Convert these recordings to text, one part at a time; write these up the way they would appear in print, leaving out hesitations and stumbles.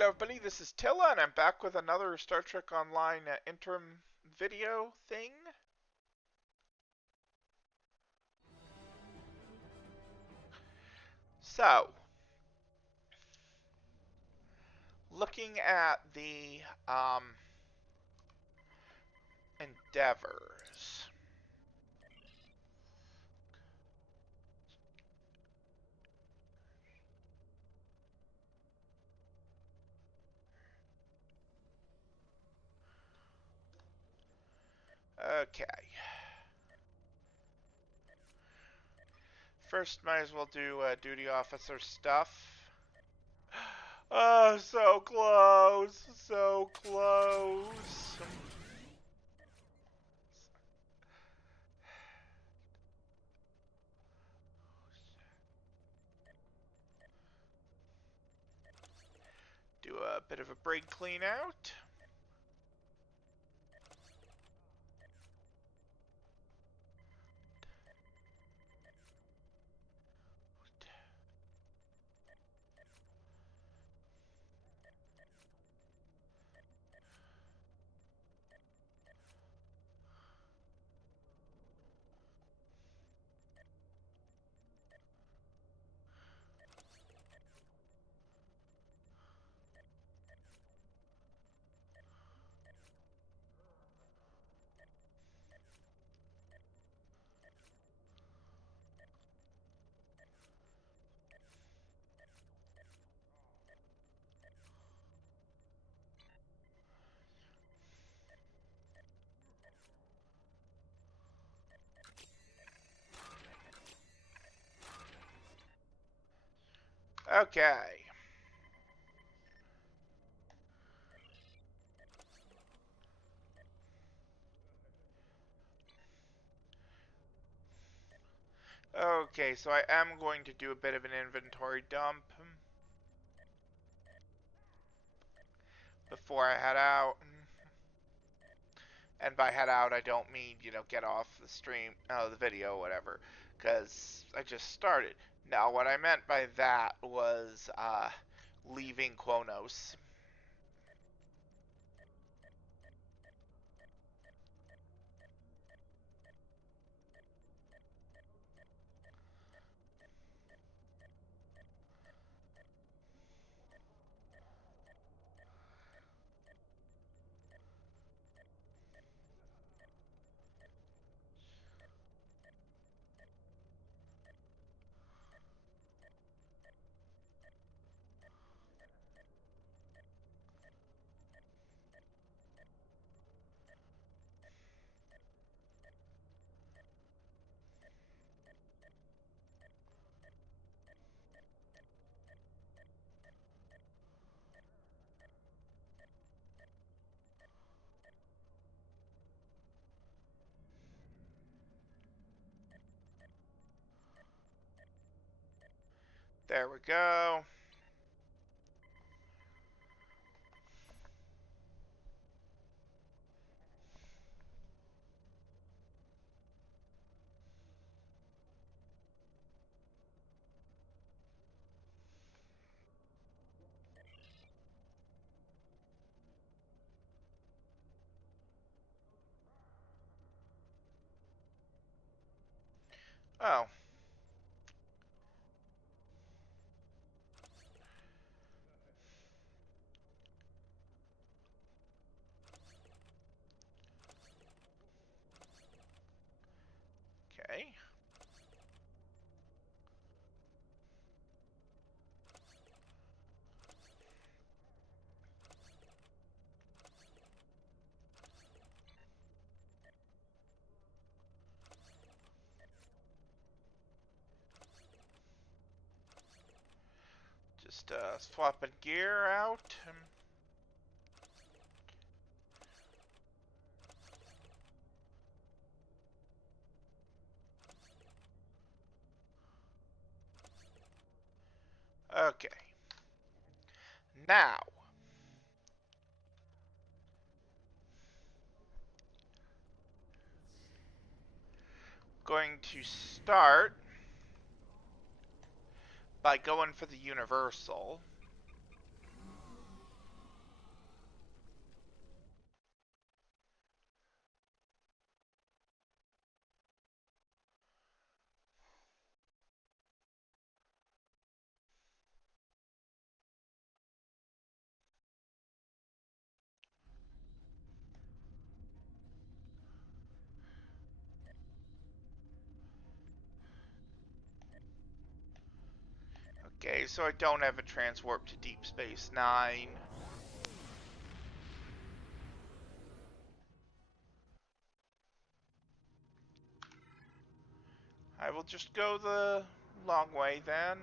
Hello everybody, this is Tyll'a, and I'm back with another Star Trek Online interim video thing. So, looking at the endeavors. Okay. First, might as well do duty officer stuff. Oh, so close, so close. Do a bit of a brig clean out. Okay. Okay, so I am going to do a bit of an inventory dump before I head out. And by head out, I don't mean, get off the stream, the video, whatever, because I just started. Now, what I meant by that was leaving Quonos. There we go. Oh. Okay. Just swapping gear out. Okay. Now. Going to start by going for the universal. Okay, so I don't have a transwarp to Deep Space Nine. I will just go the long way then.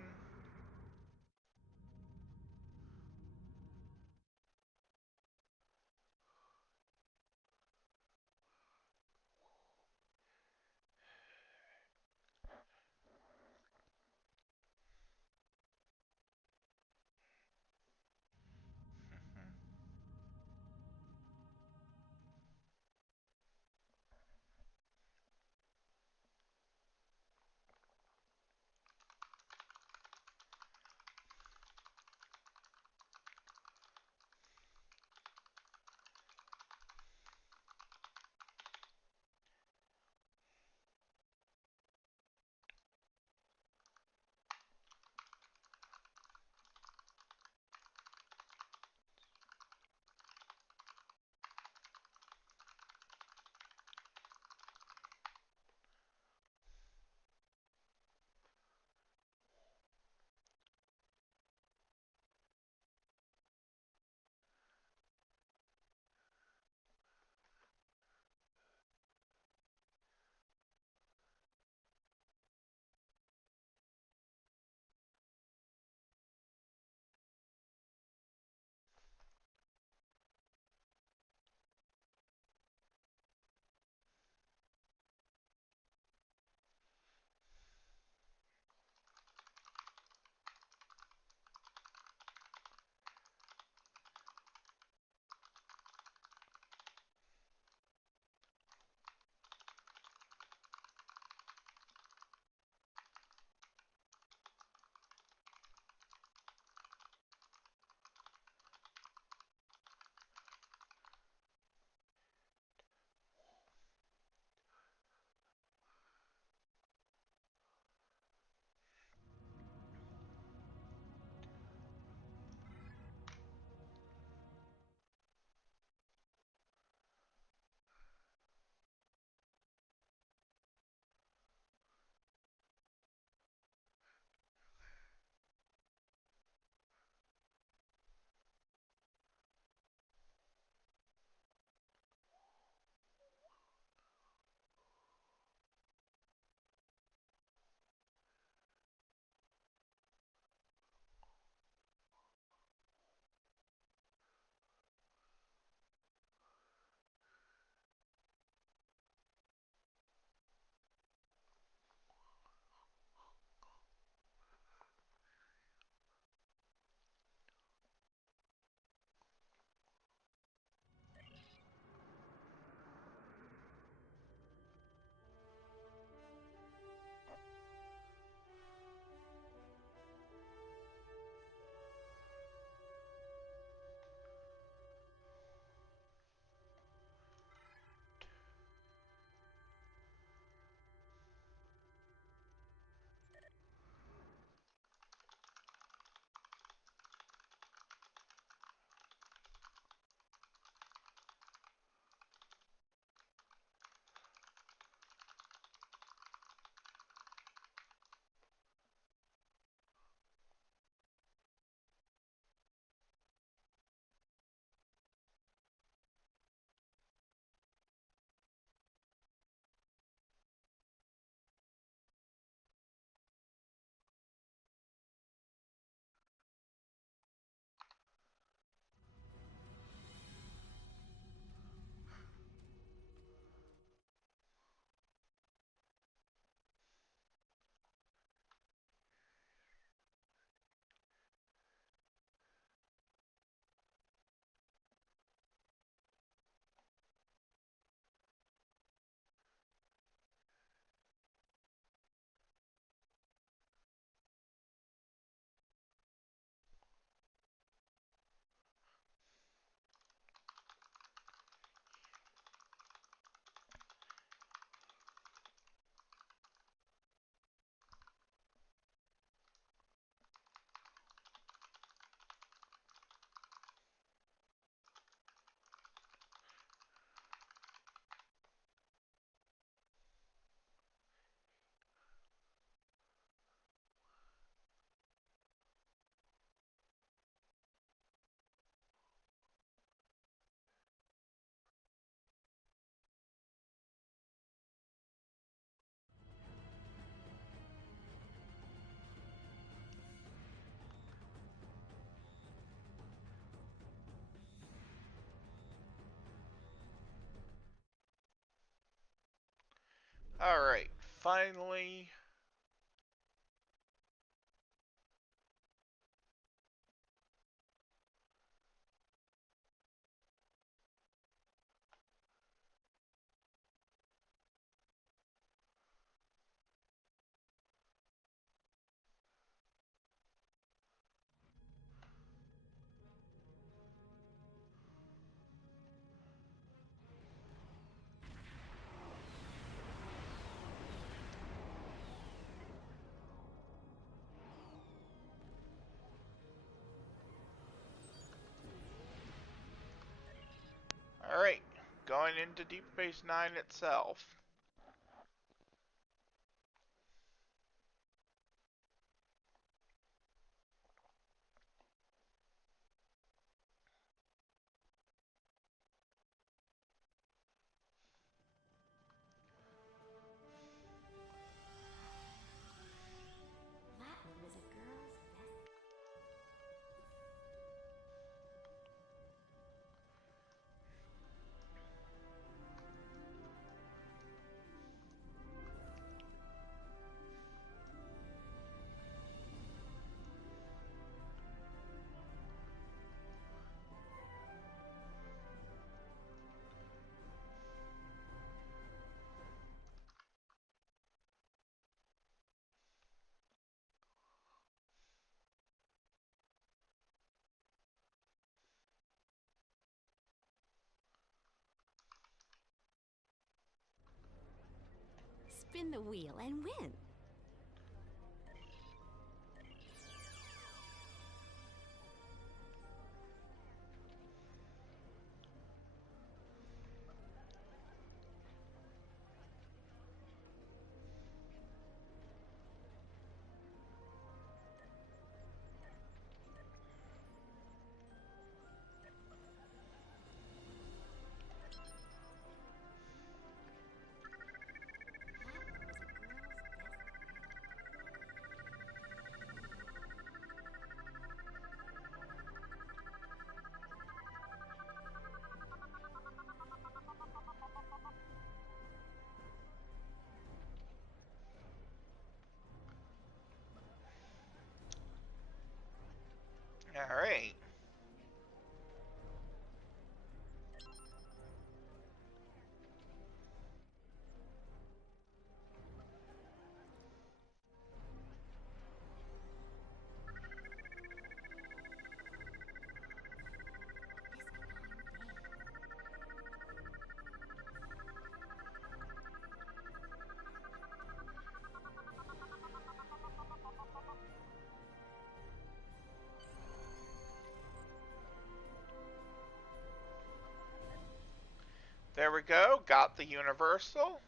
finally. Alright, going into Deep Space Nine itself. Spin the wheel and win. Alright. There we go, got the universal.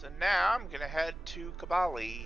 So now I'm gonna head to Kabali.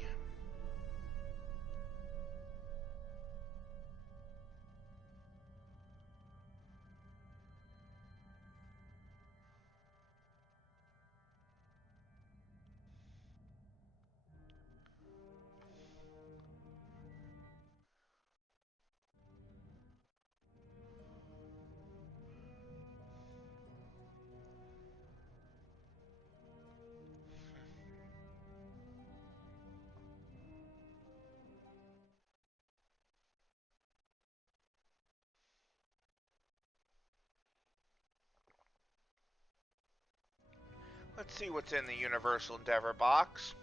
Let's see what's in the Universal Endeavor box.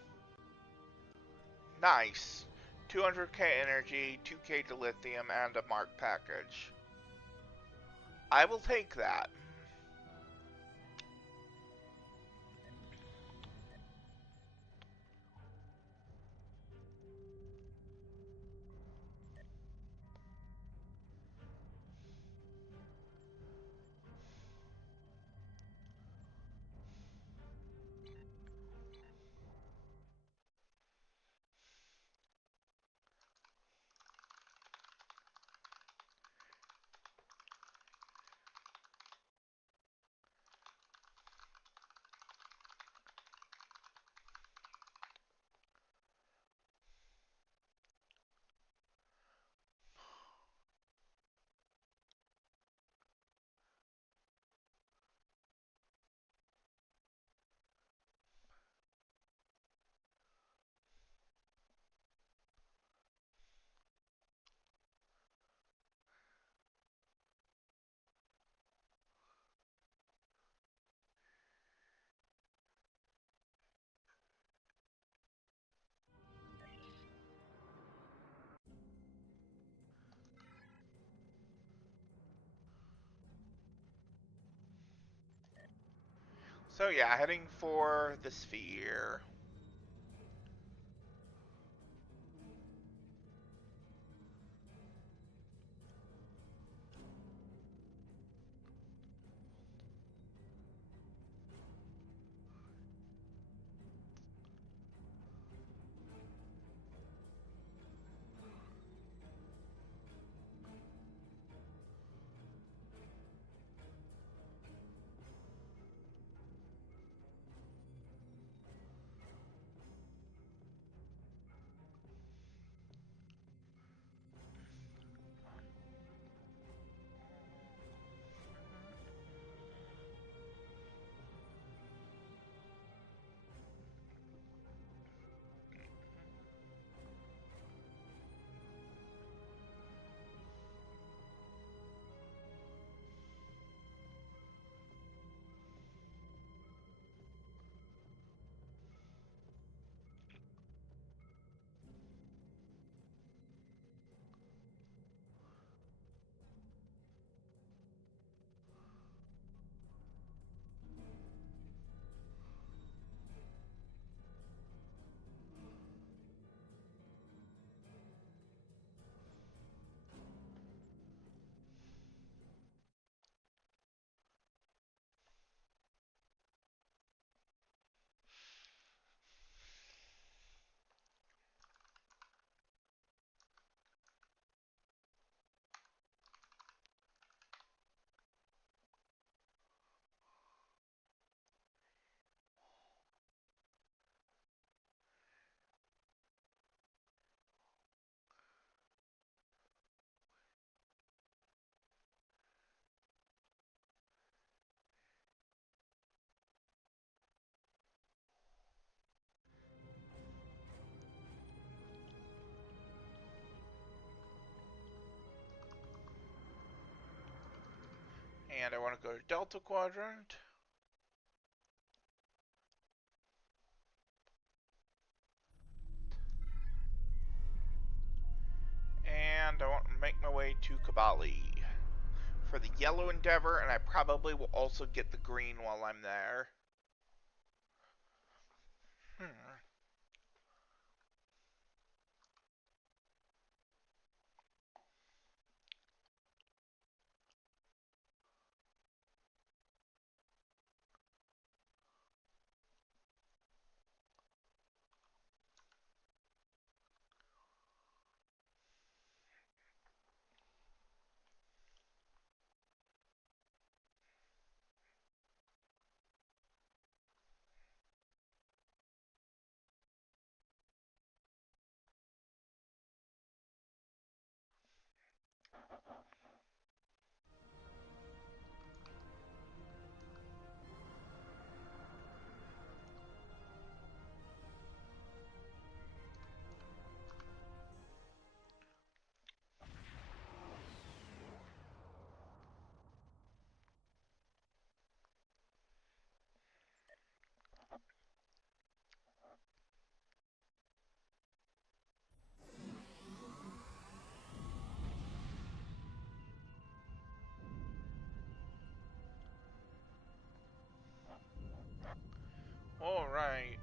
Nice. 200k energy, 2k dilithium, and a mark package. I will take that. So yeah, heading for the sphere. And I want to go to Delta Quadrant. And I want to make my way to Kabali for the Yellow Endeavor, and I probably will also get the green while I'm there. Hmm. right.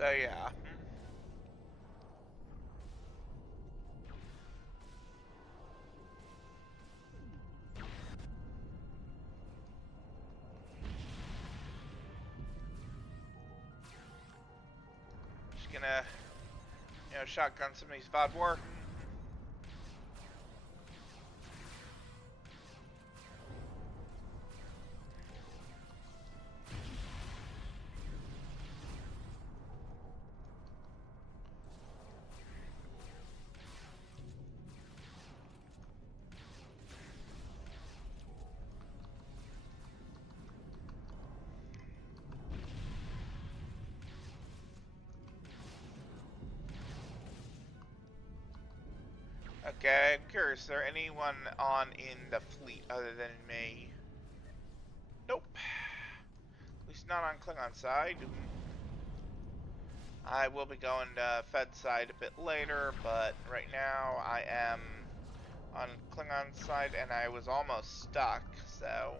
So yeah. Just gonna, shotgun some of these VOD war. Okay, I'm curious, is there anyone on in the fleet other than me? Nope. At least not on Klingon side. I will be going to Fed side a bit later, but right now I am on Klingon side and I was almost stuck, so...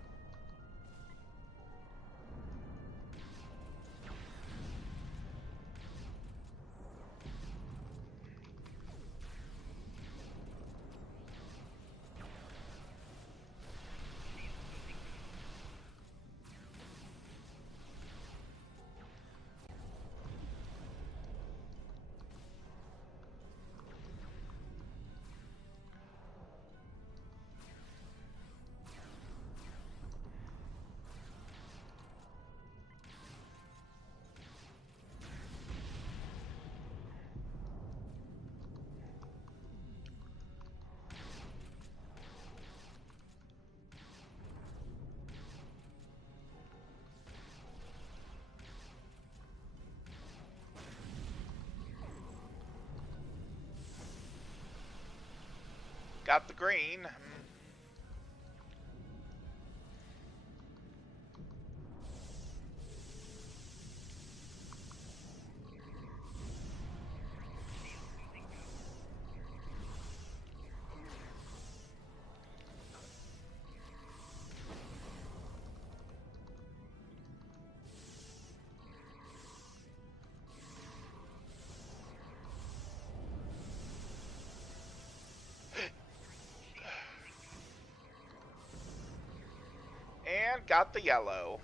Got the green. And got the yellow.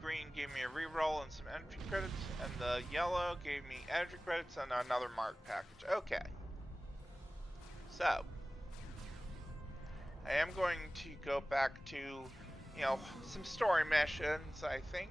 Green gave me a reroll and some entry credits, and the yellow gave me entry credits and another mark package. Okay. So, I am going to go back to, some story missions, I think.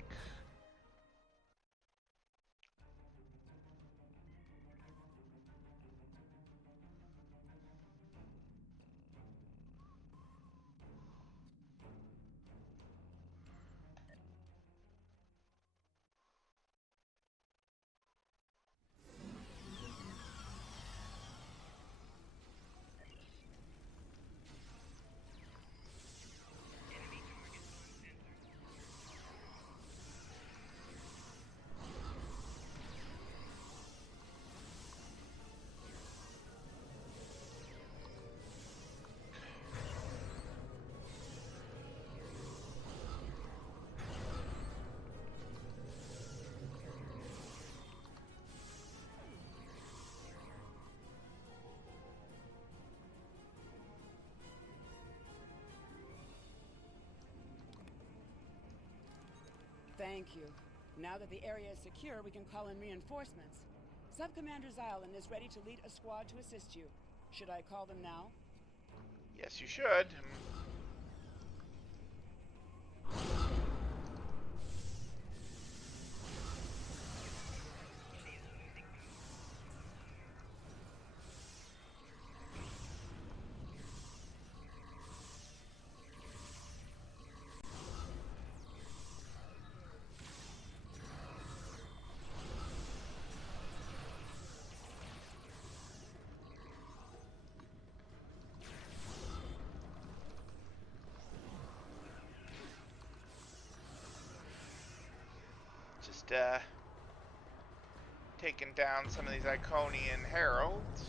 Thank you. Now that the area is secure, we can call in reinforcements. Sub-Commander Xylan is ready to lead a squad to assist you. Should I call them now? Yes, you should. Just taking down some of these Iconian heralds.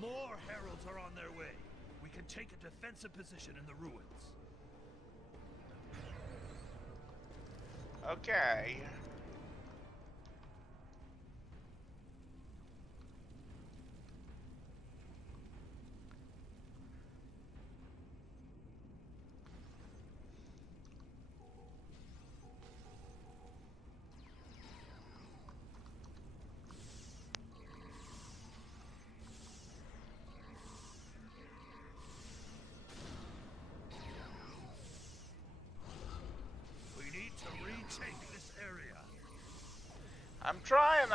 More heralds are on their way. We can take a defensive position in the ruins. Okay. To retake this area. I'm trying.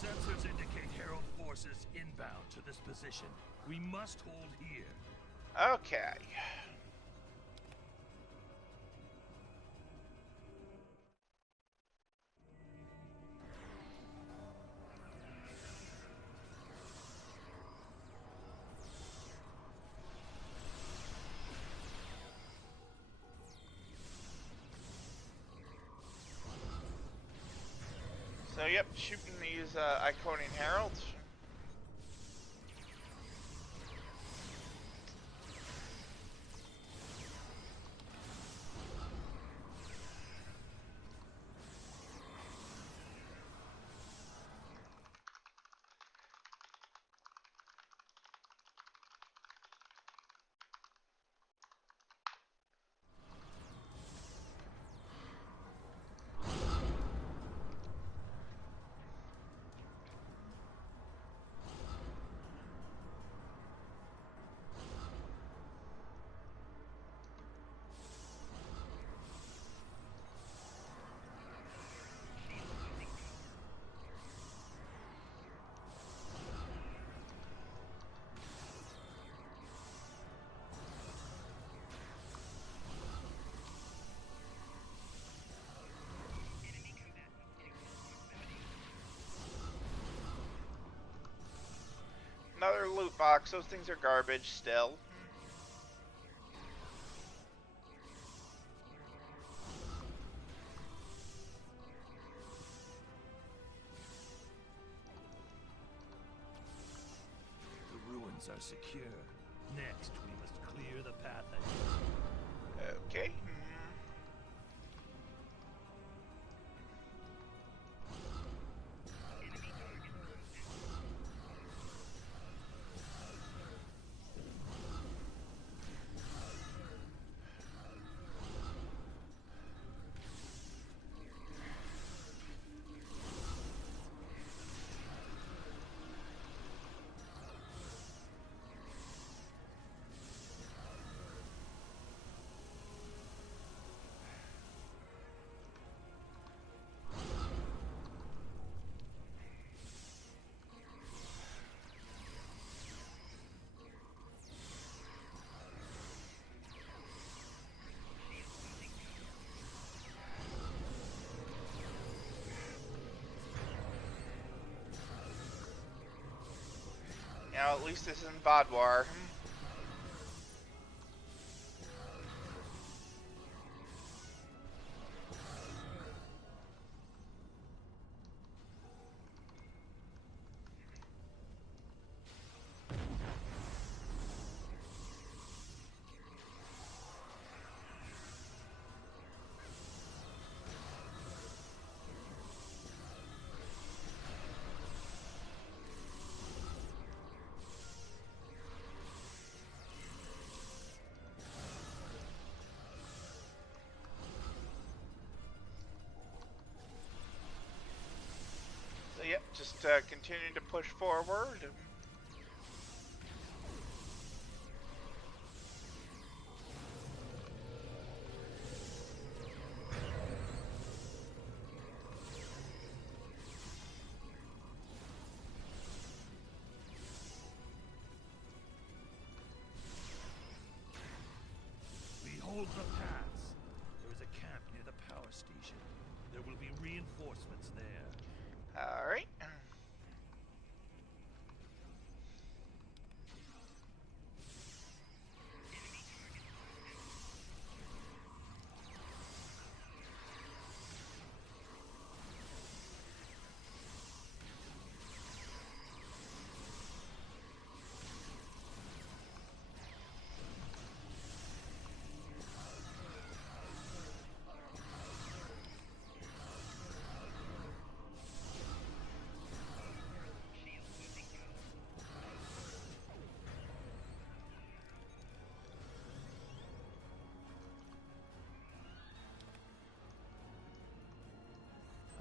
Sensors indicate Herald forces inbound to this position. We must hold here. Okay. So yep, shooting these Iconian heralds. Another loot box. Those things are garbage still. The ruins are secure. Next, we must clear the path ahead. Okay. Now, at least this isn't Vodwar. So, yep, just continuing to push forward. We hold the paths. There is a camp near the power station. There will be reinforcements there. Alright.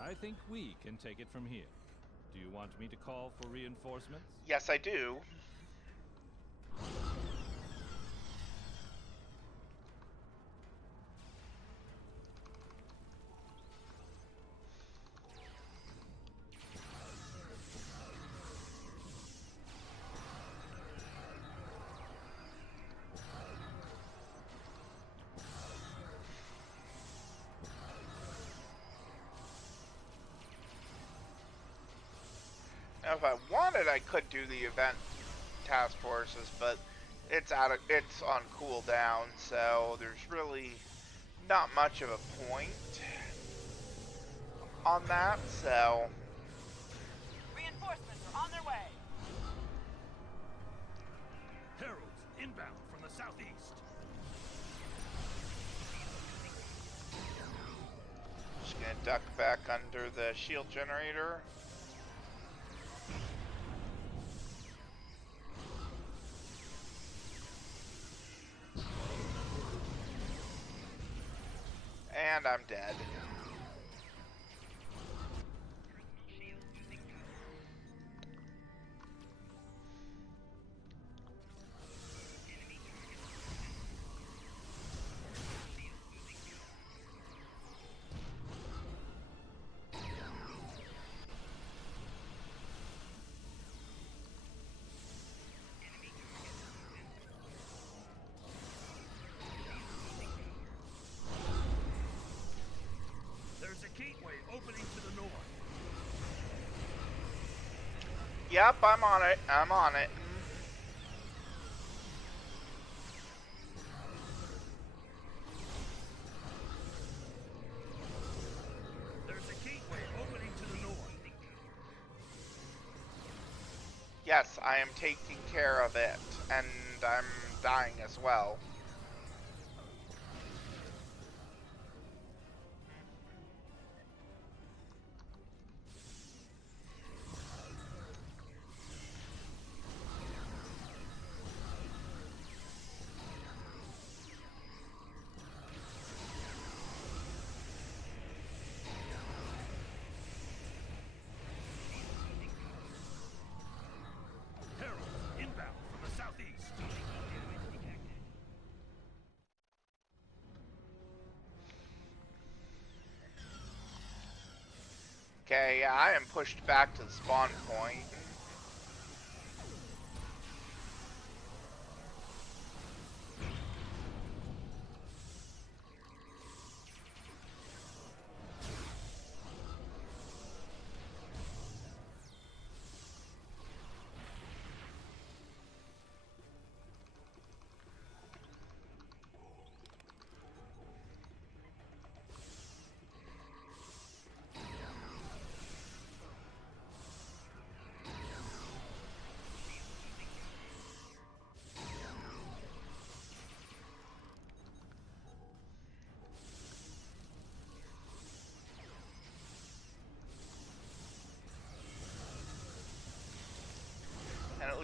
I think we can take it from here. Do you want me to call for reinforcements? Yes, I do. Now, if I wanted, I could do the event task forces, but it's on cooldown, so there's really not much of a point on that. So Reinforcements are on their way. Heralds inbound from the southeast. just gonna duck back under the shield generator. And I'm dead. There's a gateway opening to the north. Yep, I'm on it. I'm on it. There's a gateway opening to the north. Yes, I am taking care of it, and I'm dying as well. Heralds inbound from the southeast. Okay, yeah, I am pushed back to the spawn point.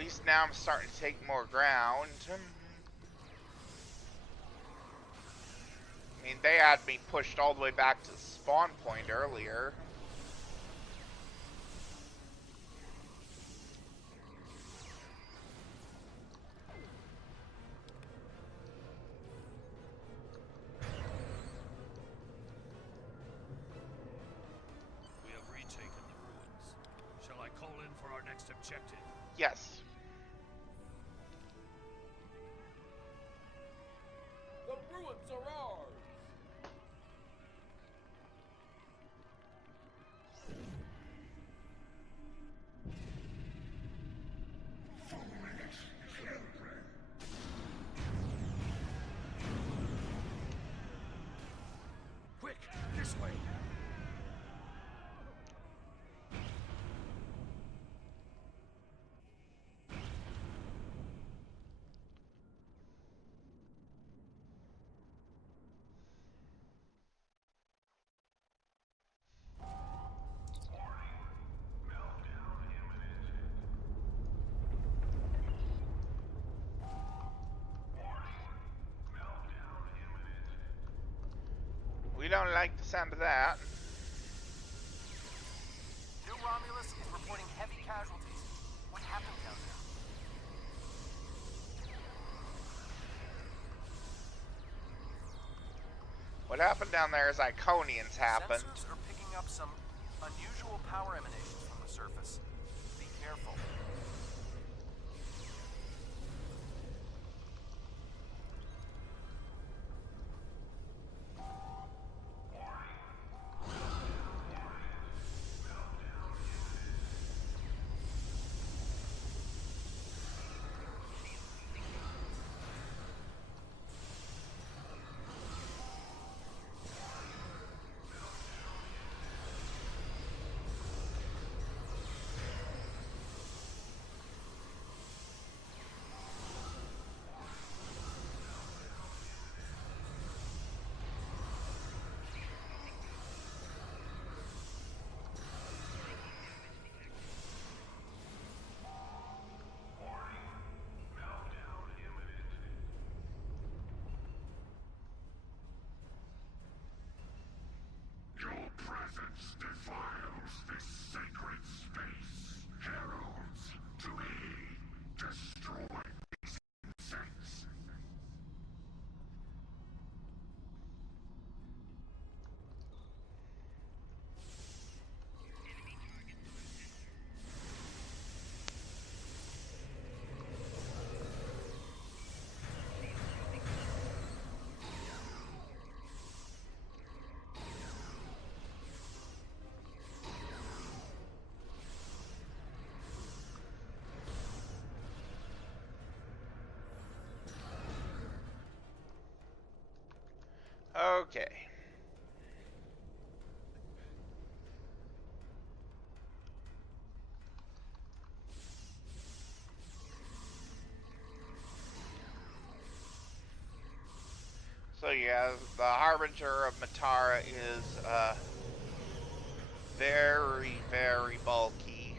least now I'm starting to take more ground. I mean, they had me pushed all the way back to the spawn point earlier. We have retaken the ruins. Shall I call in for our next objective? Yes. The ruins are ours! Quick, this way! We don't like the sound of that. New Romulus is reporting heavy casualties. What happened down there? What happened down there is Iconians happened. Sensors are picking up some unusual power emanations from the surface. Be careful. Your presence defiles this sacred space. Heralds, to aid, destroy these insects. Okay. So yeah, the Harbinger of Matara is very, very bulky.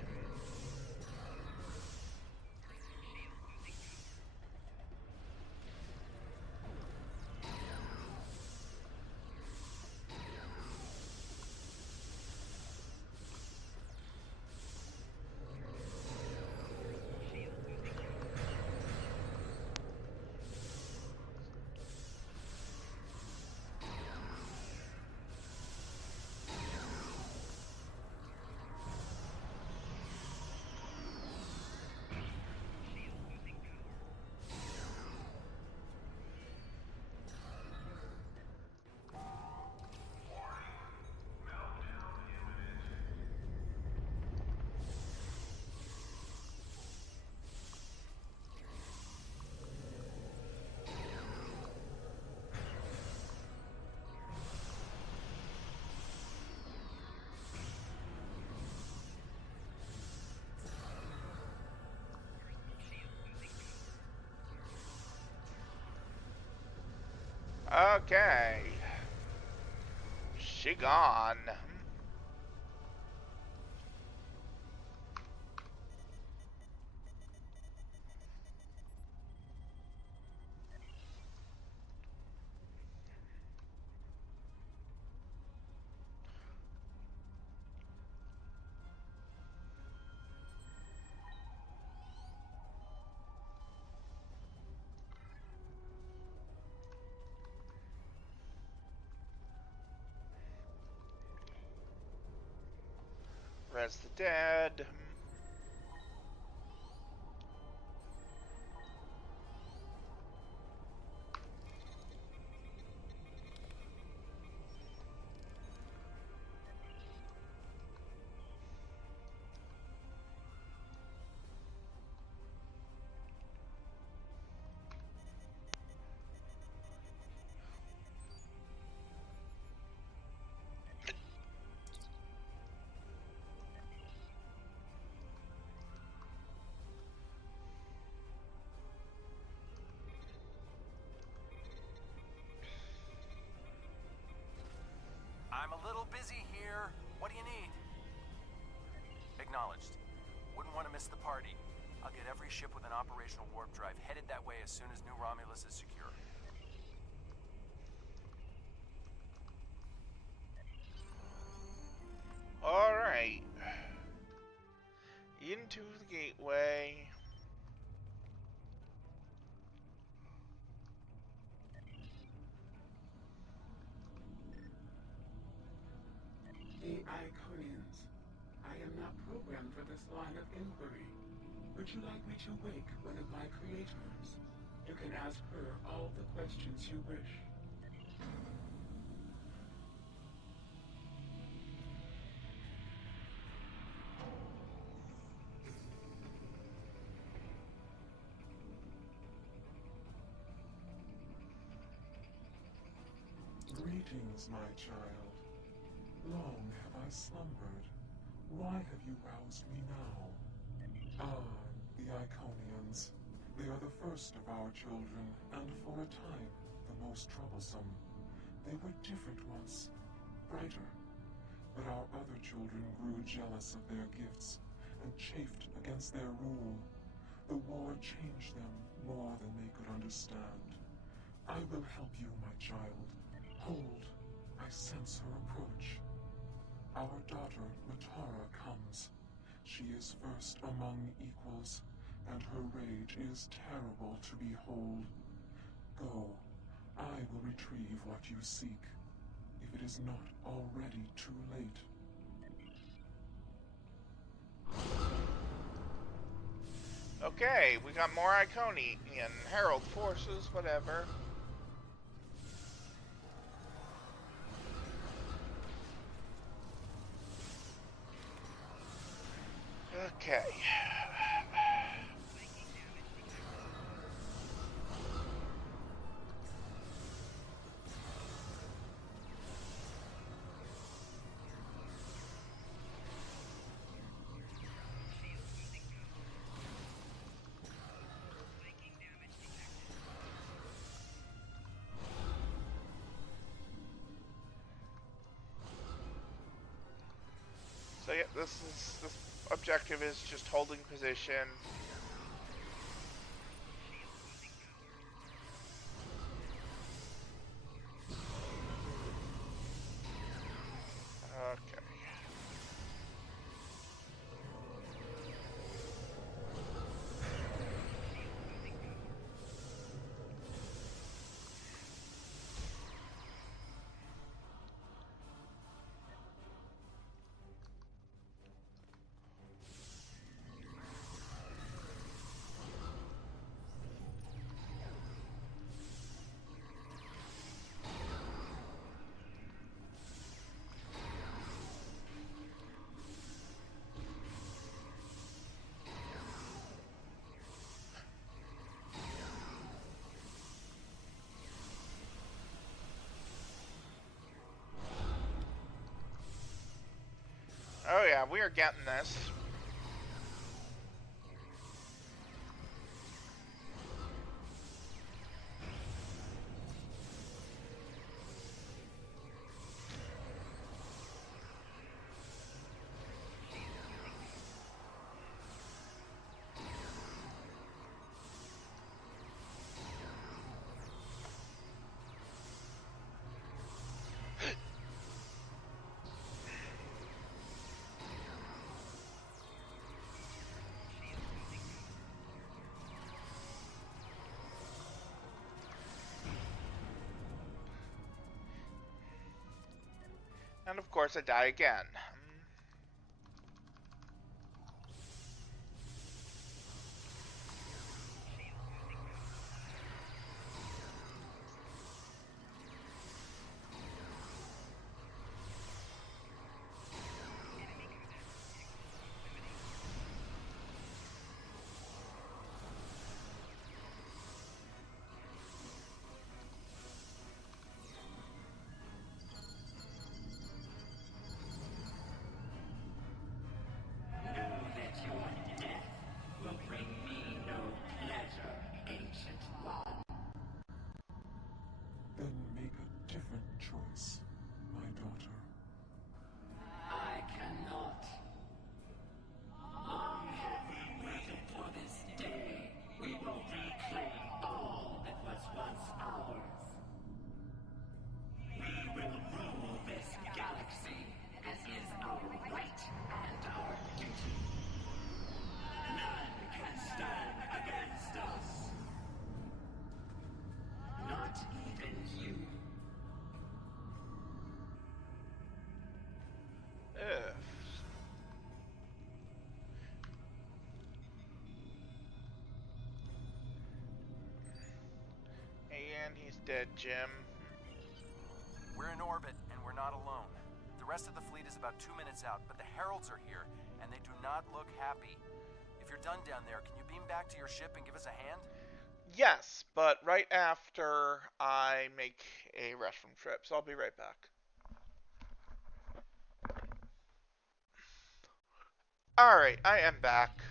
Okay. She gone. Res the dead. I'm a little busy here. What do you need? Acknowledged. Wouldn't want to miss the party. I'll get every ship with an operational warp drive headed that way as soon as New Romulus is secure. Alright. Into the gateway. The Iconians. I am not programmed for this line of inquiry. Would you like me to wake one of my creators? You can ask her all the questions you wish. Greetings, my child. Long have I slumbered. Why have you roused me now? Ah, the Iconians. They are the first of our children, and for a time, the most troublesome. They were different once, brighter. But our other children grew jealous of their gifts, and chafed against their rule. The war changed them more than they could understand. I will help you, my child. Hold, I sense her approach. Our daughter, Matara, comes. She is first among equals, and her rage is terrible to behold. Go, I will retrieve what you seek, if it is not already too late. Okay, we got more Iconian, Herald forces, whatever. Okay. So yeah, this objective is just holding position. Okay. Oh yeah, we are getting this. And of course I die again. Then make a different choice, my daughter. I cannot. Long have we waited for this day. We will reclaim all that was once ours. We will rule this galaxy, as is our right and our duty. None can stand against us. Not even you. Ugh. And he's dead, Jim. We're in orbit, and we're not alone. The rest of the fleet is about 2 minutes out, but the Heralds are here, and they do not look happy. If you're done down there, can you beam back to your ship and give us a hand? Yes, but right after I make a restroom trip, so I'll be right back. Alright, I am back.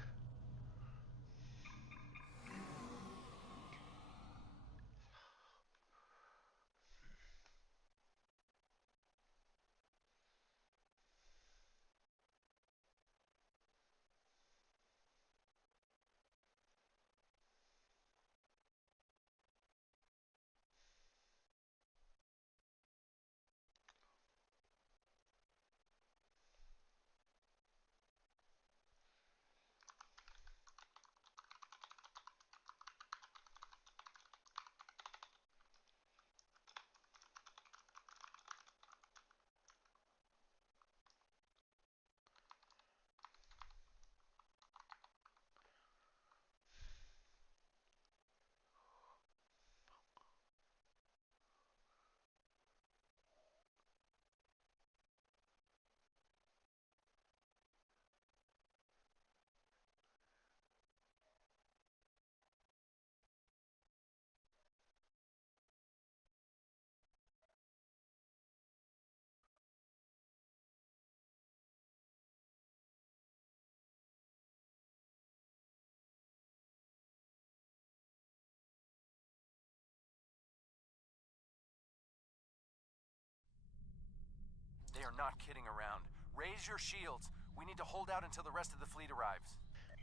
They are not kidding around. Raise your shields. We need to hold out until the rest of the fleet arrives.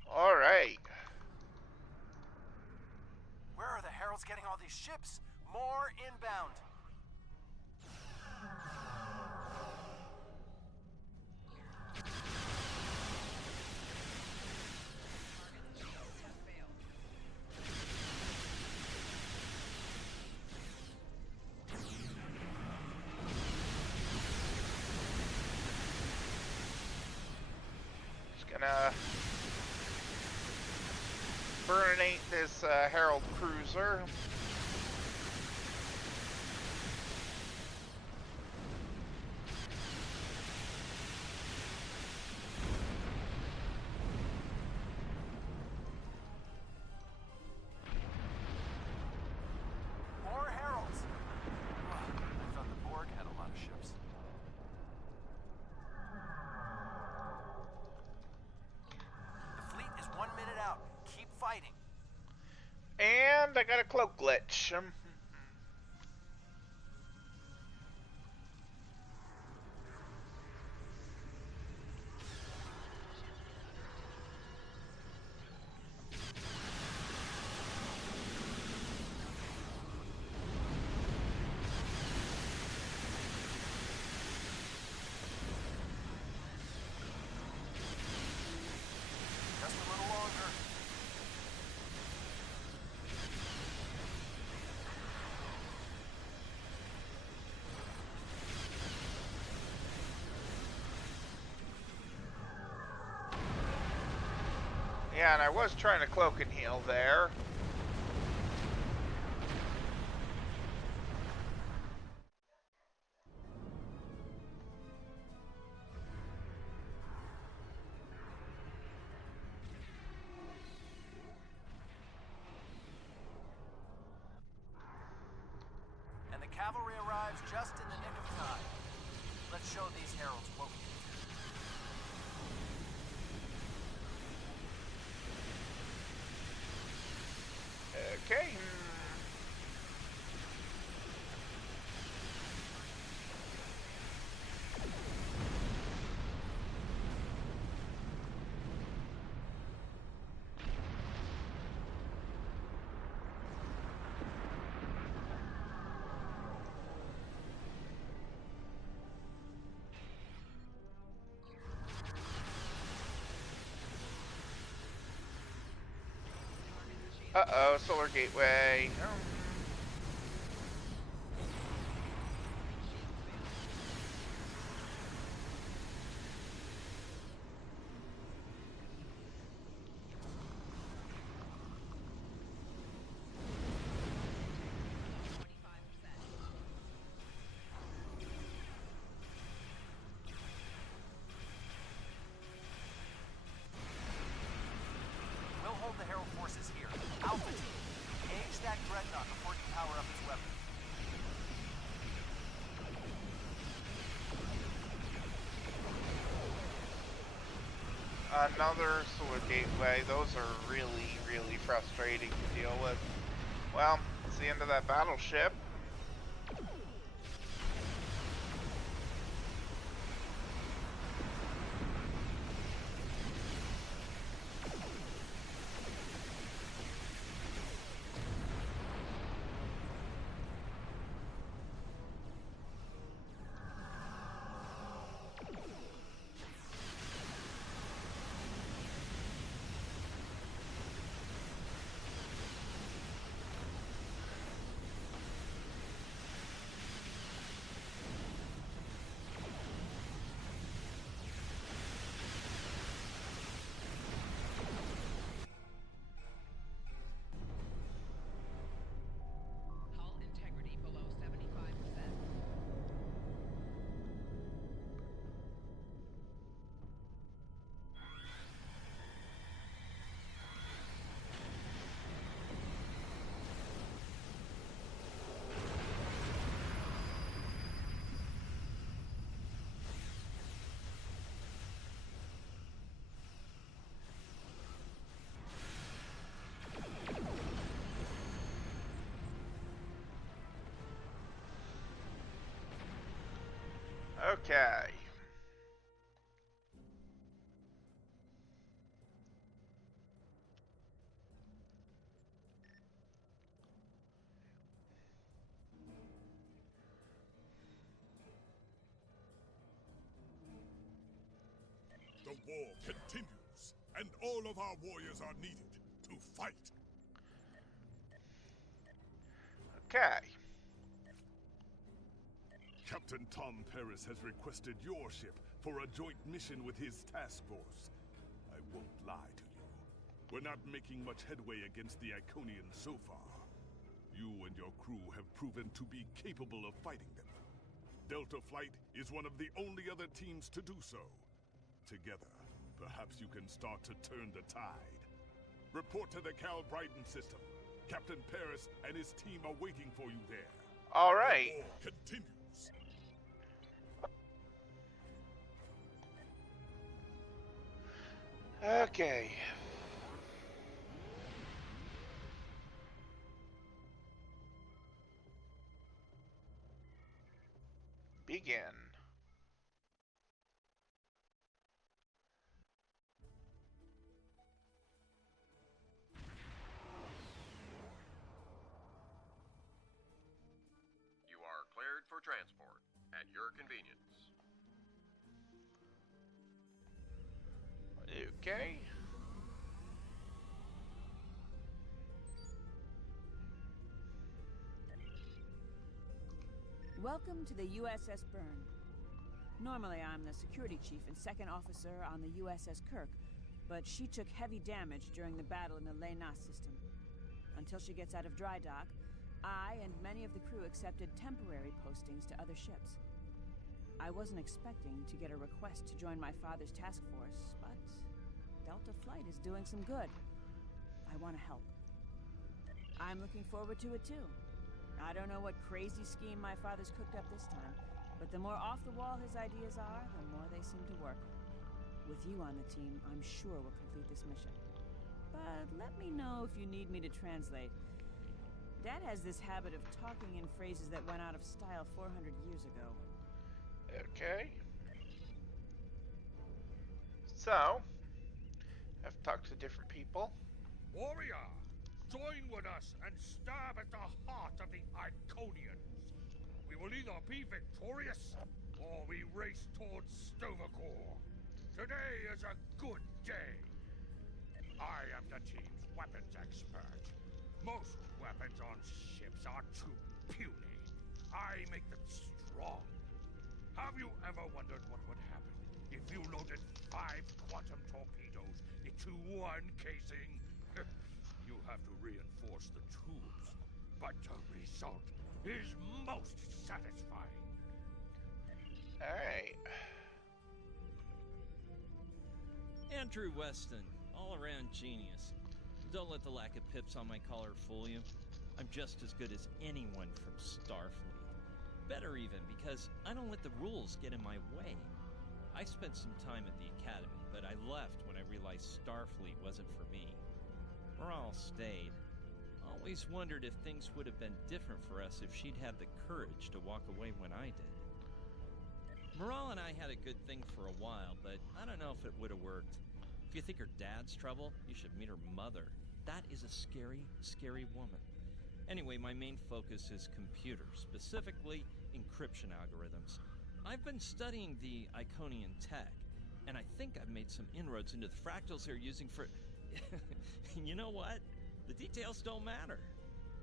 Alright. Where are the Heralds getting all these ships? More inbound. Just gonna burninate this Herald cruiser. More Heralds. I thought the Borg had a lot of ships. The fleet is 1 minute out. Keep fighting. And I got a cloak glitch. Just a little longer. Yeah, and I was trying to cloak and heal there. And the cavalry arrives just in the nick of time. Let's show these Heralds what we can do. Okay. Uh-oh, Solar Gateway. We'll hold the Herald forces here. Alpha team, engage that dreadnought before you power up its weapon. Another Solar Gateway. Those are really, really frustrating to deal with. Well, it's the end of that battleship. Hull integrity below 75%. Okay. The war continues, and all of our warriors are needed to fight. Okay. Captain Tom Paris has requested your ship for a joint mission with his task force. I won't lie to you. We're not making much headway against the Iconians so far. You and your crew have proven to be capable of fighting them. Delta Flight is one of the only other teams to do so. Together, perhaps you can start to turn the tide. Report to the Cal Bryden system. Captain Paris and his team are waiting for you there. All right. The war continues. Okay. Begin. You are cleared for transport at your convenience. Okay. Welcome to the USS Byrne. Normally, I'm the security chief and second officer on the USS Kirk, but she took heavy damage during the battle in the Lena system. Until she gets out of dry dock, I and many of the crew accepted temporary postings to other ships. I wasn't expecting to get a request to join my father's task force, but Delta Flight is doing some good. I want to help. I'm looking forward to it too. I don't know what crazy scheme my father's cooked up this time, but the more off-the-wall his ideas are, the more they seem to work. With you on the team, I'm sure we'll complete this mission. But let me know if you need me to translate. Dad has this habit of talking in phrases that went out of style 400 years ago. Okay. So, I've talked to different people. Warrior, join with us and stab at the heart of the Iconians. We will either be victorious, or we race towards Stovercore. Today is a good day. I am the team's weapons expert. Most weapons on ships are too puny. I make them strong. Have you ever wondered what would happen if you loaded 5 quantum torpedoes into one casing? You have to reinforce the tubes, but the result is most satisfying. Alright. Andrew Weston, all-around genius. Don't let the lack of pips on my collar fool you. I'm just as good as anyone from Starfleet. Better even, because I don't let the rules get in my way. I spent some time at the Academy, but I left when I realized Starfleet wasn't for me. Morale stayed. Always wondered if things would have been different for us if she'd had the courage to walk away when I did. Morale and I had a good thing for a while, but I don't know if it would have worked. If you think her dad's trouble, you should meet her mother. That is a scary, scary woman. Anyway, my main focus is computers, specifically encryption algorithms. I've been studying the Iconian tech, and I think I've made some inroads into the fractals they're using for... You know what? The details don't matter.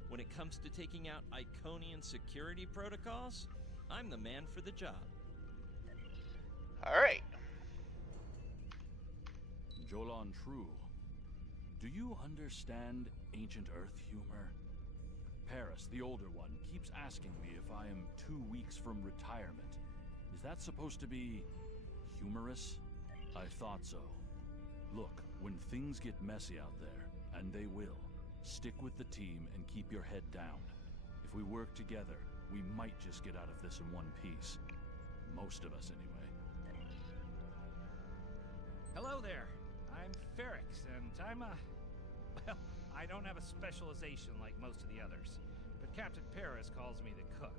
When it comes to taking out Iconian security protocols, I'm the man for the job. Alright. Jolan True, do you understand ancient Earth humor? Paris, the older one, keeps asking me if I am 2 weeks from retirement. Is that supposed to be humorous? I thought so. Look, when things get messy out there, and they will, stick with the team and keep your head down. If we work together, we might just get out of this in one piece. Most of us, anyway. Hello there. I'm Ferrix, and I'm well, I don't have a specialization like most of the others, but Captain Paris calls me the cook.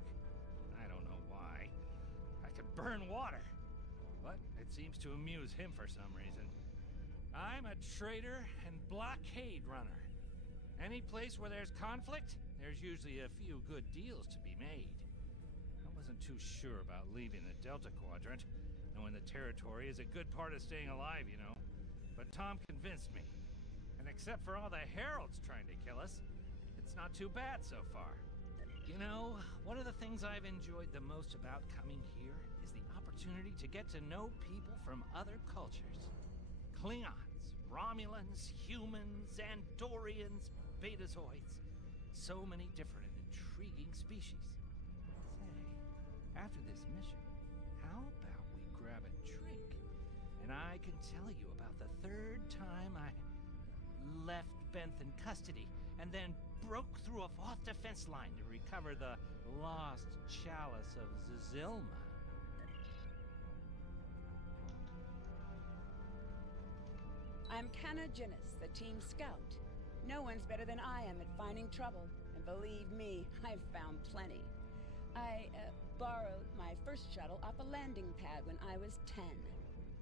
I don't know why. I can burn water, but it seems to amuse him for some reason. I'm a trader and blockade runner. Any place where there's conflict, there's usually a few good deals to be made. I wasn't too sure about leaving the Delta Quadrant, knowing the territory is a good part of staying alive, you know. But Tom convinced me. And except for all the Heralds trying to kill us, it's not too bad so far. You know, one of the things I've enjoyed the most about coming here is the opportunity to get to know people from other cultures. Klingons, Romulans, humans, Andorians, Betazoids. So many different and intriguing species. Say, after this mission, how about we grab a drink? And I can tell you about the 3rd time I left Benth in custody, and then broke through a 4th defense line to recover the lost chalice of Zazilma. I'm Canna Ginnis, the team scout. No one's better than I am at finding trouble, and believe me, I've found plenty. I borrowed my first shuttle off a landing pad when I was 10.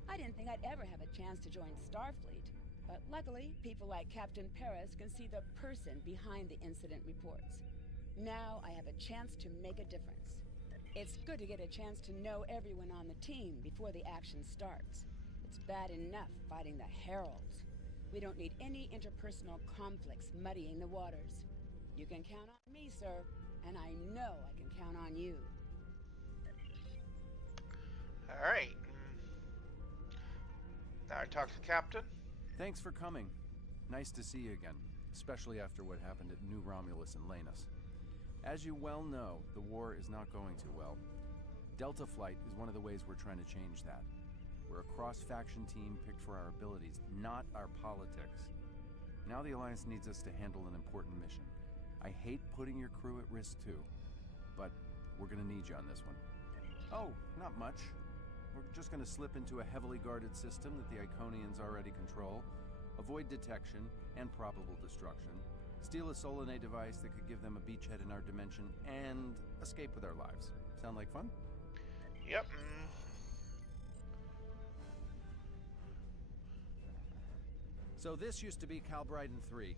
I didn't think I'd ever have a chance to join Starfleet, but luckily, people like Captain Paris can see the person behind the incident reports. Now I have a chance to make a difference. It's good to get a chance to know everyone on the team before the action starts. It's bad enough fighting the Heralds. We don't need any interpersonal conflicts muddying the waters. You can count on me, sir, and I know I can count on you. Alright. Now I talk to Captain. Thanks for coming. Nice to see you again, especially after what happened at New Romulus and Lanus. As you well know, the war is not going too well. Delta Flight is one of the ways we're trying to change that. We're a cross-faction team picked for our abilities, not our politics. Now the Alliance needs us to handle an important mission. I hate putting your crew at risk too, but we're gonna need you on this one. Oh, not much. We're just gonna slip into a heavily guarded system that the Iconians already control, avoid detection and probable destruction, steal a Solanae device that could give them a beachhead in our dimension, and escape with our lives. Sound like fun? Yep. So this used to be Calbriden 3.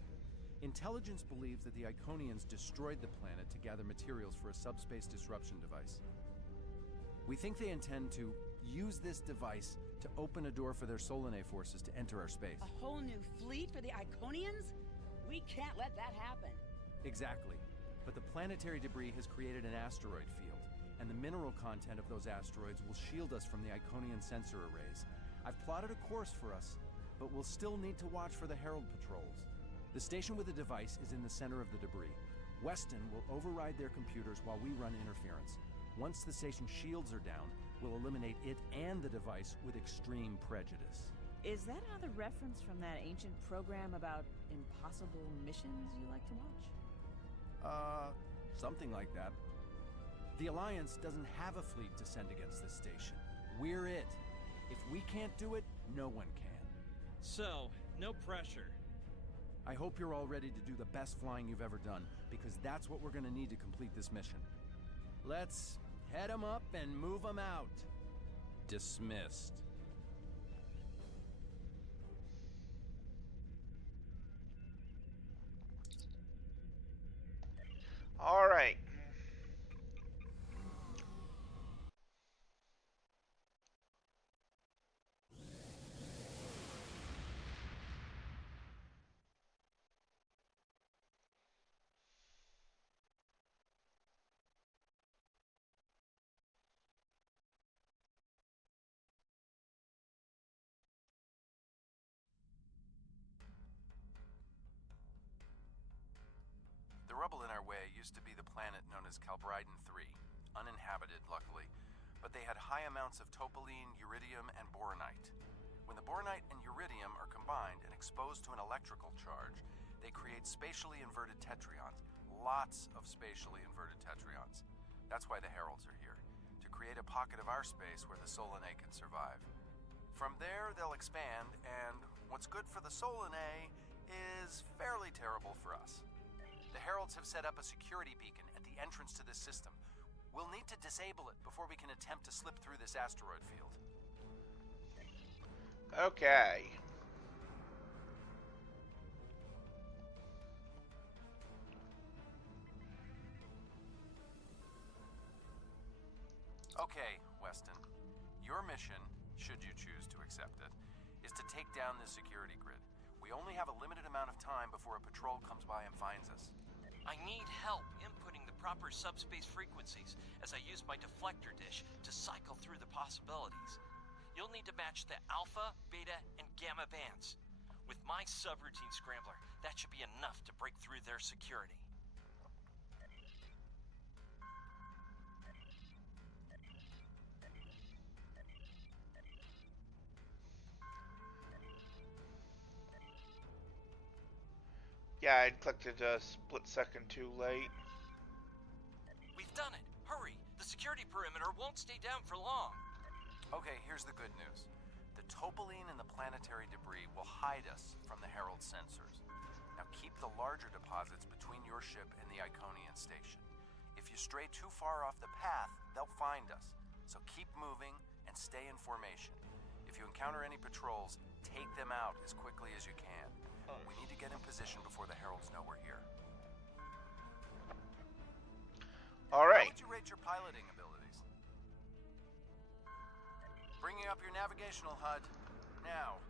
Intelligence believes that the Iconians destroyed the planet to gather materials for a subspace disruption device. We think they intend to use this device to open a door for their Solanae forces to enter our space. A whole new fleet for the Iconians? We can't let that happen. Exactly. But the planetary debris has created an asteroid field, and the mineral content of those asteroids will shield us from the Iconian sensor arrays. I've plotted a course for us, but we'll still need to watch for the Herald patrols. The station with the device is in the center of the debris. Weston will override their computers while we run interference. Once the station shields are down, we'll eliminate it and the device with extreme prejudice. Is that another reference from that ancient program about impossible missions you like to watch? Something like that. The Alliance doesn't have a fleet to send against this station. We're it. If we can't do it, no one can. So, no pressure. I hope you're all ready to do the best flying you've ever done, because that's what we're gonna need to complete this mission. Let's head 'em up and move 'em out. Dismissed. All right. The rubble in our way used to be the planet known as Calbryden 3, uninhabited, luckily, but they had high amounts of topoline, uridium, and boronite. When the boronite and uridium are combined and exposed to an electrical charge, they create spatially inverted tetraons, lots of spatially inverted tetraons. That's why the Heralds are here, to create a pocket of our space where the Solanae can survive. From there, they'll expand, and what's good for the Solanae is fairly terrible for us. The Heralds have set up a security beacon at the entrance to this system. We'll need to disable it before we can attempt to slip through this asteroid field. Okay. Okay, Weston. Your mission, should you choose to accept it, is to take down this security grid. We only have a limited amount of time before a patrol comes by and finds us. I need help inputting the proper subspace frequencies as I use my deflector dish to cycle through the possibilities. You'll need to match the alpha, beta, and gamma bands. With my subroutine scrambler, that should be enough to break through their security. Yeah, I clicked it a split second too late. We've done it! Hurry! The security perimeter won't stay down for long. Okay, here's the good news. The topoline and the planetary debris will hide us from the Herald sensors. Now keep the larger deposits between your ship and the Iconian station. If you stray too far off the path, they'll find us. So keep moving and stay in formation. If you encounter any patrols, take them out as quickly as you can. We need to get in position before the Heralds know we're here. All right. How would you rate your piloting abilities? Bringing up your navigational HUD now.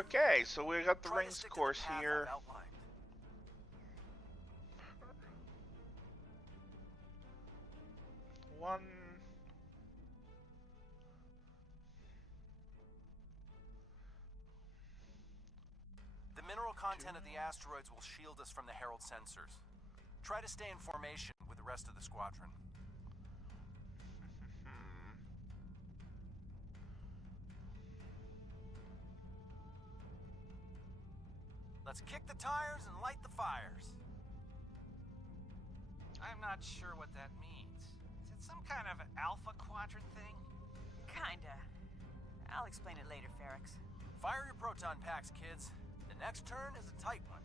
Okay, so we got the rings course here. One. The mineral content of the asteroids will shield us from the Herald sensors. Try to stay in formation with the rest of the squadron. Let's kick the tires and light the fires. I'm not sure what that means. Is it some kind of alpha quadrant thing? Kinda. I'll explain it later, Ferrix. Fire your proton packs, kids. The next turn is a tight one.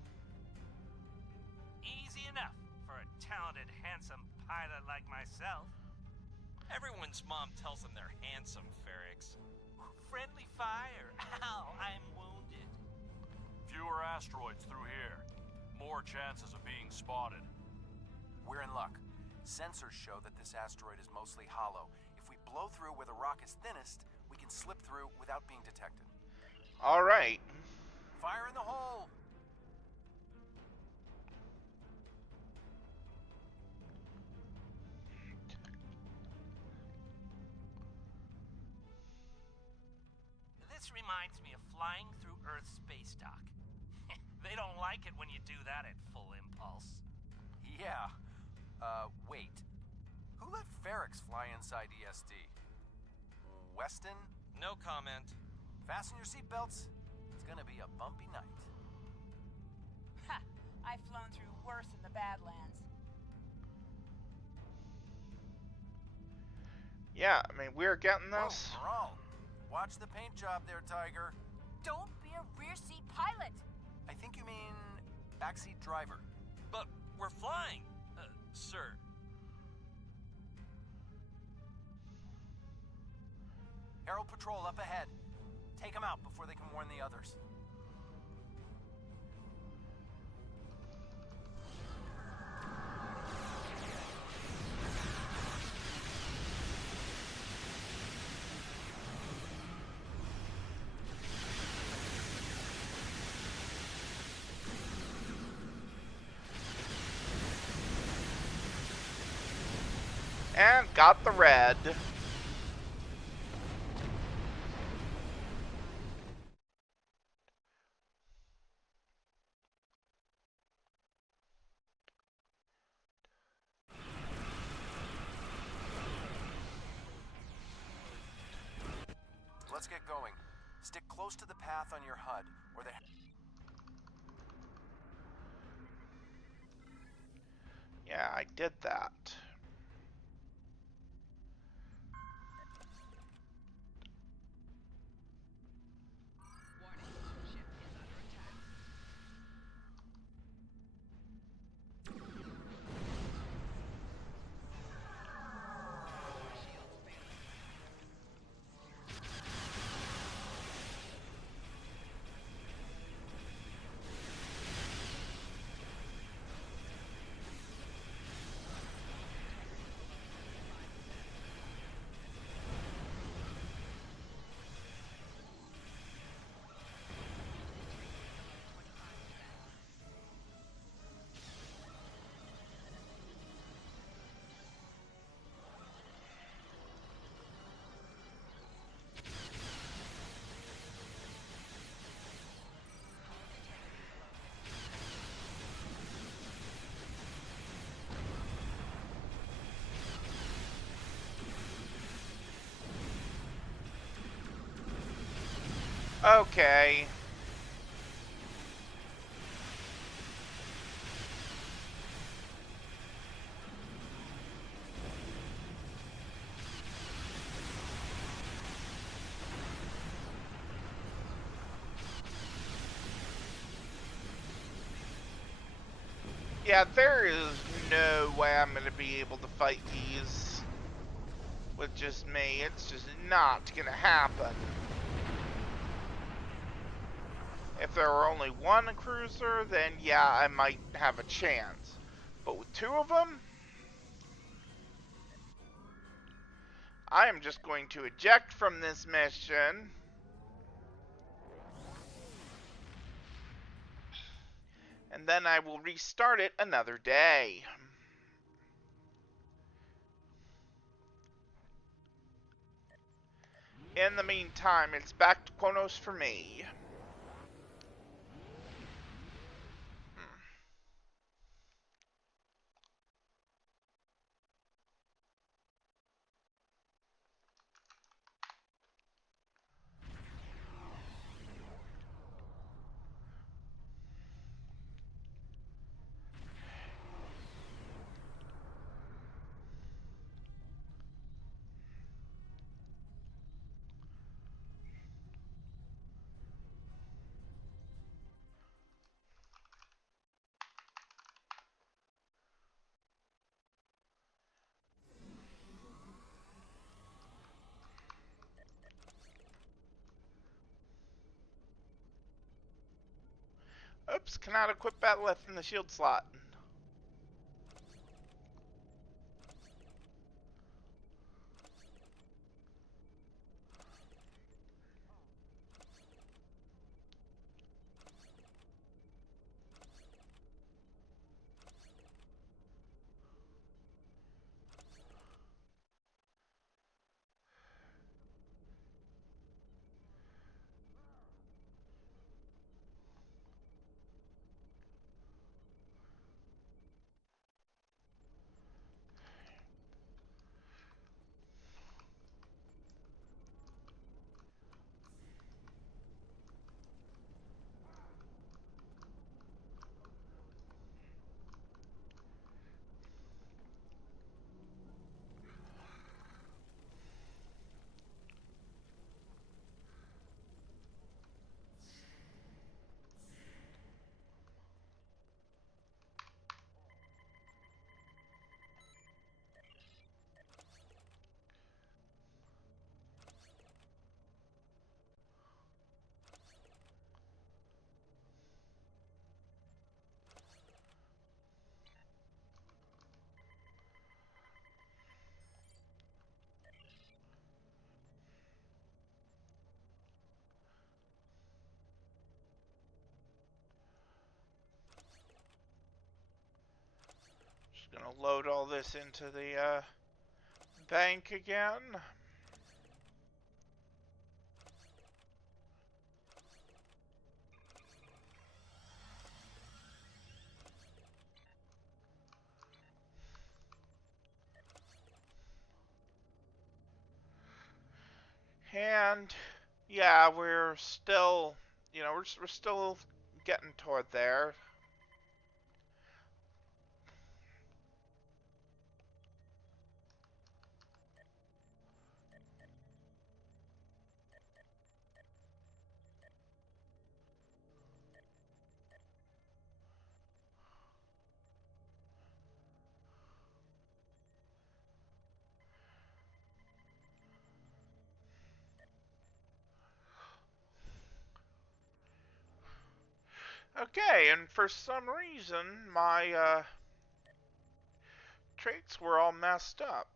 Easy enough for a talented, handsome pilot like myself. Everyone's mom tells them they're handsome, Ferrix. Friendly fire. Ow, I'm wounded. Fewer asteroids through here. More chances of being spotted. We're in luck. Sensors show that this asteroid is mostly hollow. If we blow through where the rock is thinnest, we can slip through without being detected. All right. Fire in the hole! This reminds me of flying through Earth's space dock. They don't like it when you do that at full impulse. Yeah. Wait. Who let Ferrex fly inside ESD? Weston? No comment. Fasten your seatbelts. It's gonna be a bumpy night. Ha! I've flown through worse in the Badlands. Yeah, I mean, we're getting this. Whoa, Moral. Watch the paint job there, Tiger. Don't be a rear seat pilot. I think you mean backseat driver. But we're flying, sir. Herald Patrol up ahead. Take them out before they can warn the others. And got the red. Let's get going. Stick close to the path on your HUD, or they... Yeah, I did that. Okay. Yeah, there is no way I'm going to be able to fight these with just me. It's just not going to happen. If there were only one cruiser, then yeah, I might have a chance. But with two of them, I am just going to eject from this mission. And then I will restart it another day. In the meantime, it's back to Kronos for me. Oops, cannot equip battle from the shield slot. Gonna load all this into the bank again. And yeah, we're still, you know, we're still getting toward there. Okay, and for some reason, my traits were all messed up.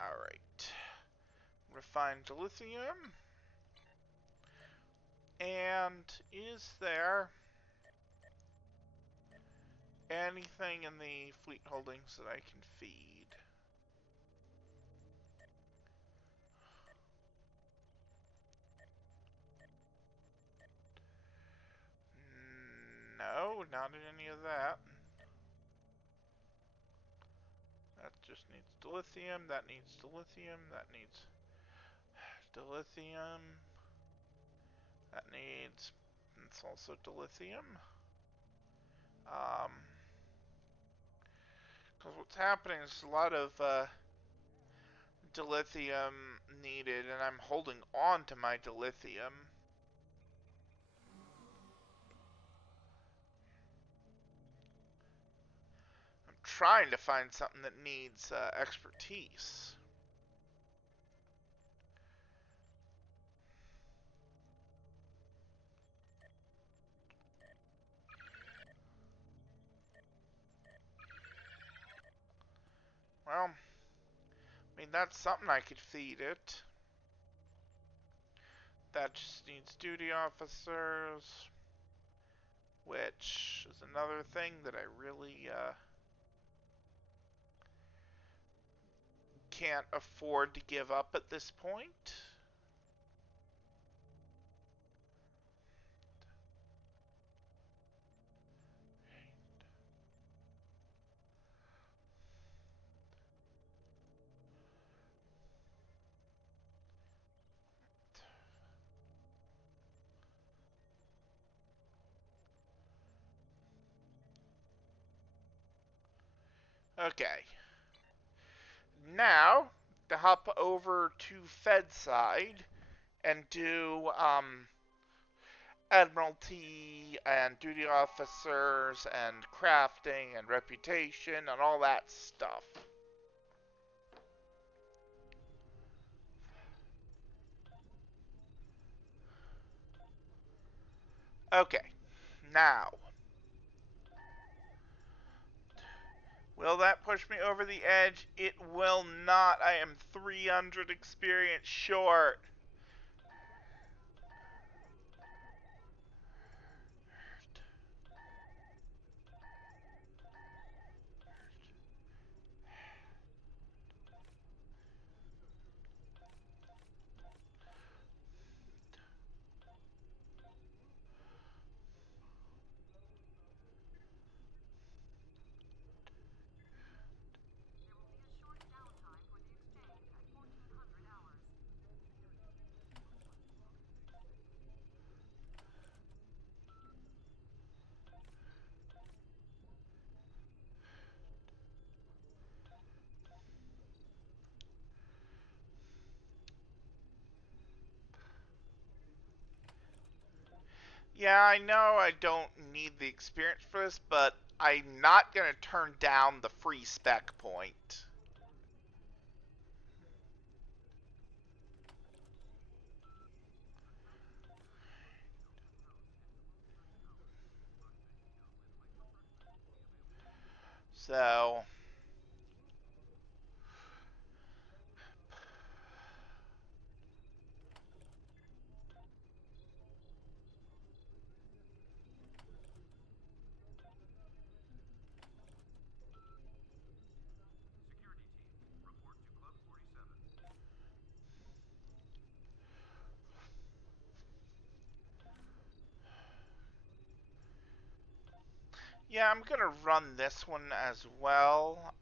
Alright. Refined lithium. And is there anything in the fleet holdings that I can feed? No, not in any of that. That just needs dilithium, that needs dilithium, that needs dilithium, that needs, it's also dilithium. Because what's happening is a lot of dilithium needed, and I'm holding on to my dilithium. I'm trying to find something that needs expertise. Well, I mean, that's something I could feed it. That just needs duty officers, which is another thing that I really can't afford to give up at this point. Okay. Now, to hop over to Fedside and do Admiralty and duty officers and crafting and reputation and all that stuff. Okay, now, will that push me over the edge? It will not. I am 300 experience short. Yeah, I know I don't need the experience for this, but I'm not going to turn down the free spec point. So... Yeah, I'm gonna run this one as well.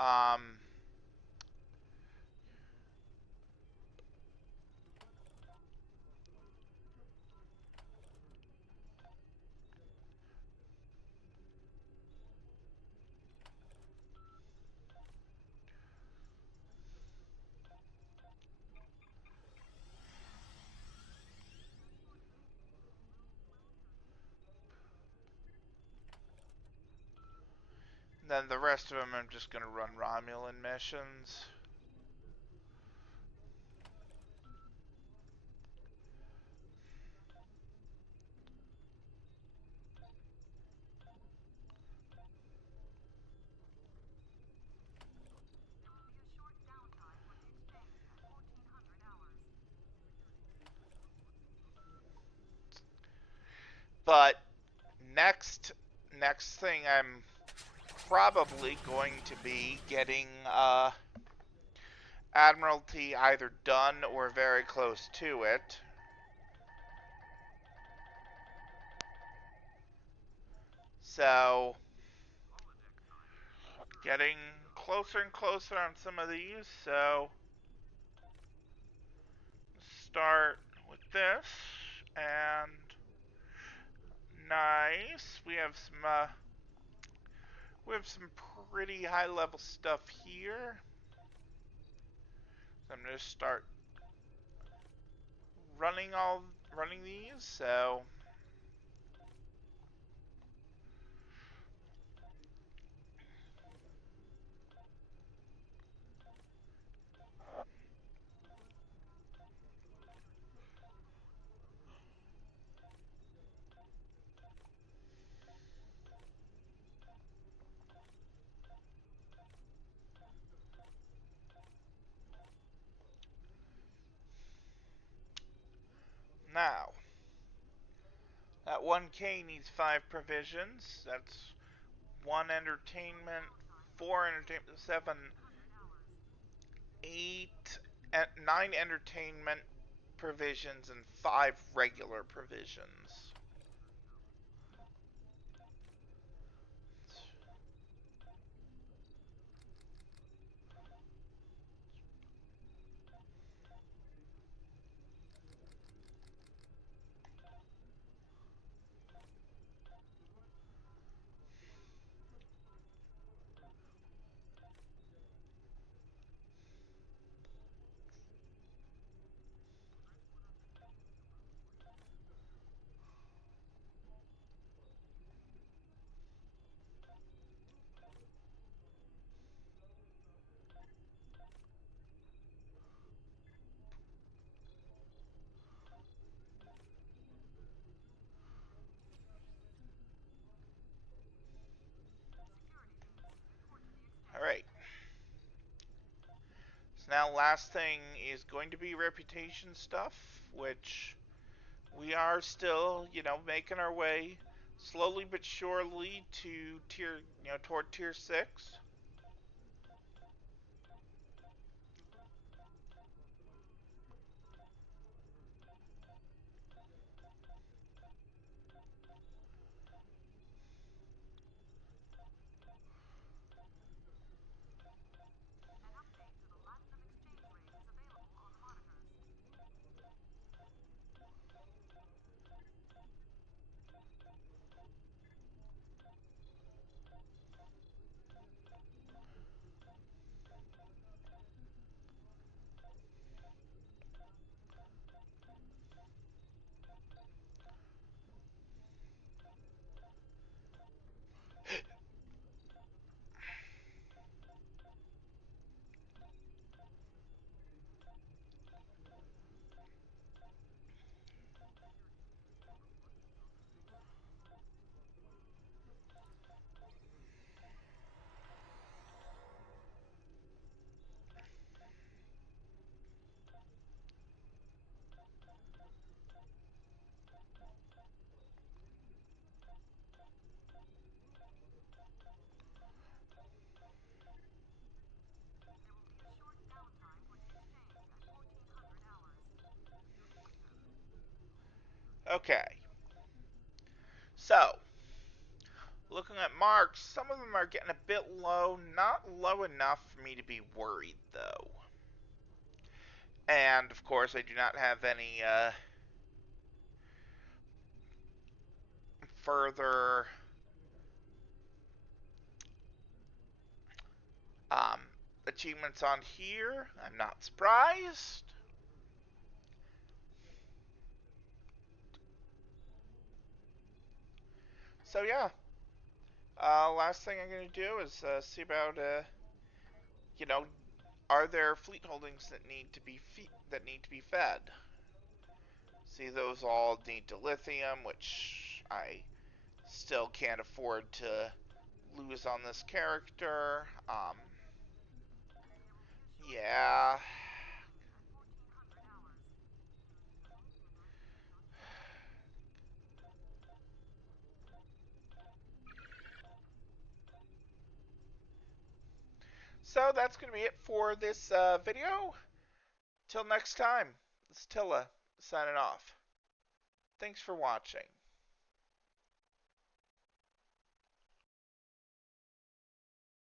Then the rest of them I'm just gonna run Romulan missions. But next thing I'm probably going to be getting Admiralty either done or very close to it. So getting closer and closer on some of these, so start with this, and nice. We have some pretty high level stuff here. So I'm gonna start running these, so now that 1K needs 5 provisions. That's 1 entertainment, 4 entertainment, 7, 8, 9 entertainment provisions, and 5 regular provisions. Alright. So now last thing is going to be reputation stuff, which we are still, making our way slowly but surely to toward tier 6. Okay. So, looking at marks, some of them are getting a bit low. Not low enough for me to be worried, though. And, of course, I do not have any further achievements on here. I'm not surprised. So yeah, last thing I'm going to do is see about, you know, are there fleet holdings that need to be fed? See, those all need dilithium, which I still can't afford to lose on this character. Yeah. So that's going to be it for this video. Till next time, it's Tyll'a signing off. Thanks for watching.